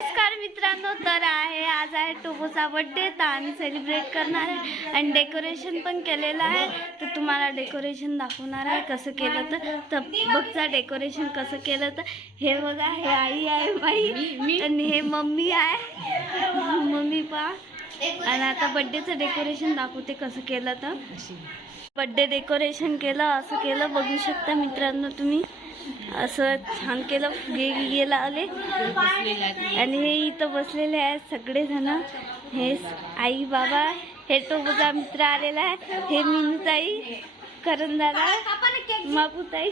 नमस्कार मित्रांनो तर आहे आज आहे टोबोचा बर्थडे तर आम्ही सेलिब्रेट करणार आहे. आणि डेकोरेशन पण केलेलं आहे. तर तुम्हाला डेकोरेशन दाखवणार आहे कसं केलं तर तर बघचा डेकोरेशन कसं केलं तर हे बघा हे आई आहे बाई. आणि हे मम्मी आहे. मम्मी पा आणि आता बर्थडेचं डेकोरेशन दाखवते कसं केलं तर बर्थडे डेकोरेशन केलं असं केलं. बघू शकता मित्रांनो तुम्ही. असं छान केलं. गे गेला आले. आणि हे इथं बसलेले आहेत सगळे जण हे आई बाबा हे टोबूचा मित्र आलेला आहे. हे मिनूताई करण दादा मापूताई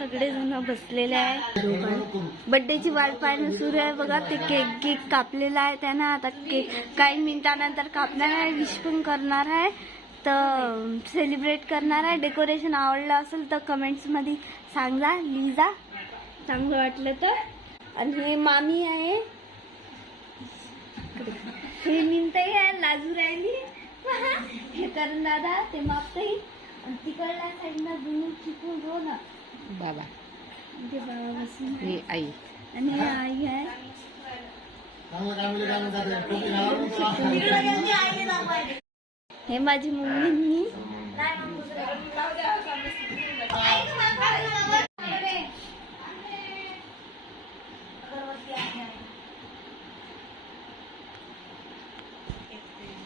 सगळे जण बसलेले आहे बड्डेची वाट पाहणं सुरू आहे बघा. ते केक केक कापलेला आहे त्यानं. आता केक काही मिनिटानंतर कापणार आहे. विश पण करणार आहे. तर सेलिब्रेट करणार आहे डेकोरेशन आवडलं असेल तर कमेंट्समध्ये सांगा लिजा. चांगलं वाटलं तर. आणि हे मामी आहे. हे मिनताई आहे लाजू राहिली. हे करण दादा ते मापताई. आणि तिकडल्या साईडला दोन चिकून हो ना. बाबा. ते बाबा बसून ही आई. आणि हे आई आहे. हे माझी मम्मी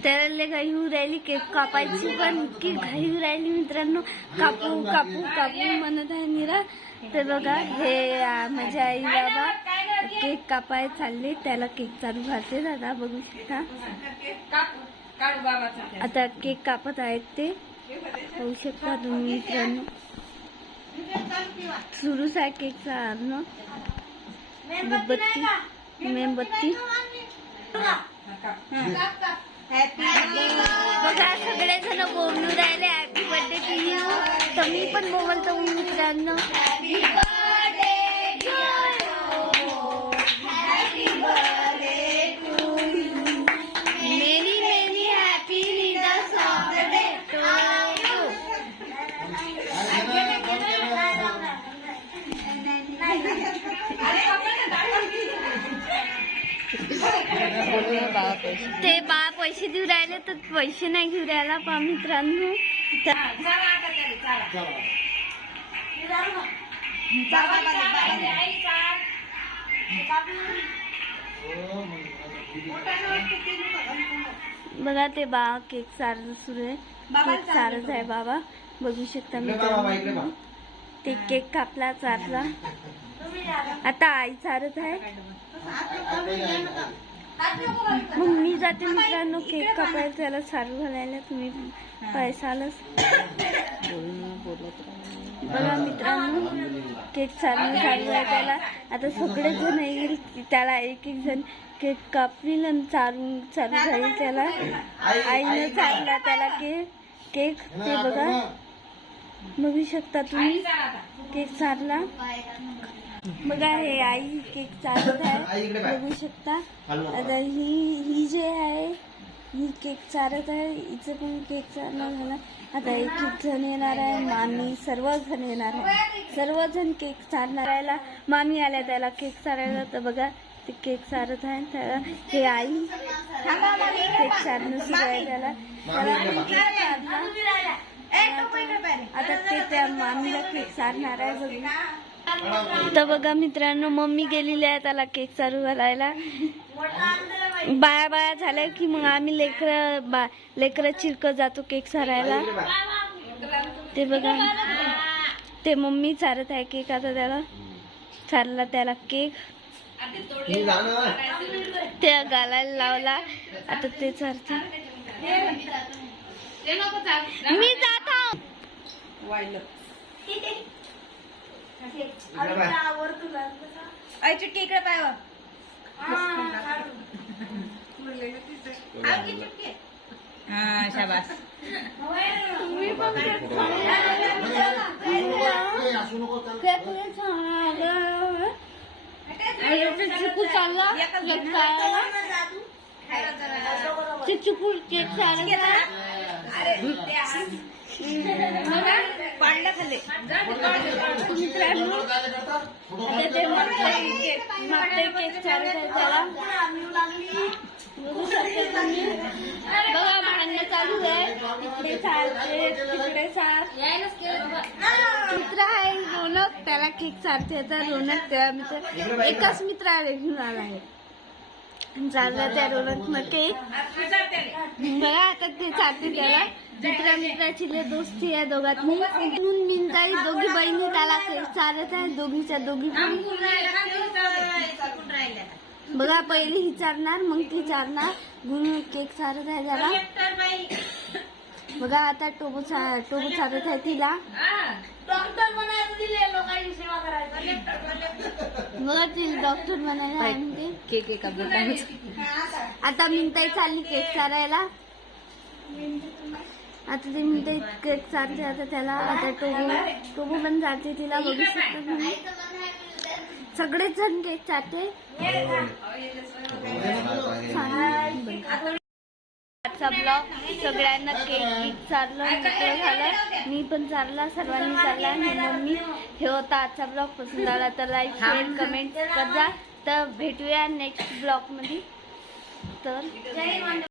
त्याला घाई होऊ राहिली केक कापायची पण इतकी घाई होऊ राहिली मित्रांनो. कापू कापू कापू म्हणत आहे निरा. तर बघा हे माझ्या आई बाबा केक कापाय चालले त्याला केक चालू घालते दादा बघू शकता. आता केक कापत आहेत ते. होऊ शकता तुम्ही मित्रांनो. सुरूच आहे केकचा आणणं मेणबत्ती मेणबत्ती. बघा सगळे जण बोलू राहिले. हॅपी बर्थडे टू यू तर मी पण बोलतो मित्रांनो. ते बा पैसे देऊ राहिले तर पैसे नाही घेऊ राहिला पा मित्रांनो. तर बघा ते बा केक चारत सुरू आहे. केक चारत आहे बाबा. बघू शकता मित्रांनो. ते केक कापला चारला. आता आई चारत आहे. मग मी जाते मित्रांनो केक कापायला त्याला चालू घालायला. तुम्ही पैसा आलाच बघा मित्रांनो केक सारून चालू आहे त्याला. आता सगळे जण येईल त्याला एक एक जण केक कापील आणि चारून चालू झाली त्याला. आईने चालला त्याला केक. केक ते बघा. बघू शकता तुम्ही केक सारला. बघा हे आई केक चालत आहे. बघू शकता. आता ही ही जे आहे ही केक चालत आहे. हिचं पण केक चालणं झाला. आता एक एक जण येणार आहे. मामी सर्वजण येणार आहे. सर्वजण केक चालणार आहे मामी आल्या त्याला केक चालायला तर बघा ते केक चालत आहे. त्याला हे आई केक चालणं सुरू आहे त्याला. आता ते त्या मामीला केक चालणार आहे बघू. तर बघा मित्रांनो मम्मी गेलेली आहे त्याला केक चालू घालायला बाया बाया झाल्या की मग आम्ही लेकर बा लेकर चिरक जातो केक सारायला ते बघा ते मम्मी चारत आहे केक आता त्याला. चारला त्याला केक. ते घालायला लावला. आता ते चारते. मी जात आहो आई चुटकी इकडे पाय हा शाबास. चिकू चालला केक चालायला चिकू केक चालला पाडलं खाल्ले मित्रांनो केक मागताही चालू त्याला बघू शकता तुम्ही बघा भांडणं चालू आहे इकडे चालते तिकडे चाल मित्र आहे रोनक त्याला केक चालते तर रोनक त्याला मित्र एकाच मित्र आहे घेऊन आला आहे. चालला त्या रोनक मग केक बघा आता ते चालते त्याला. मित्रा मित्राची लय दोस्ती आहे दोघांनी इथून मिनताई दोघी बहिणी त्याला केक चालत आहे दोघीच्या दोघी पण. बघा पहिली ही चालणार मग ती चालणार. गुरु केक चालत आहे त्याला. बघा आता टोबू चा- टोबू चालत आहे तिला. बघा ती डॉक्टर आहे म्हणते केक एका बोटाने आता मिनताई चालली केक चालायला आता ते मिनताई केक चालते आता त्याला आता टोबू टोबू पण जाते तिला बघू शकतो तुम्ही सगळेच जण केक चालते आजचा ब्लॉग सगळ्यांना केक गिक चाललं मोकळं झालं. मी पण चालला सर्वांनी चालला आणि मम्मी. हे होता आजचा ब्लॉग. पसंत आला तर लाईक शेअर कमेंट करा तर भेटूया नेक्स्ट ब्लॉगमध्ये तर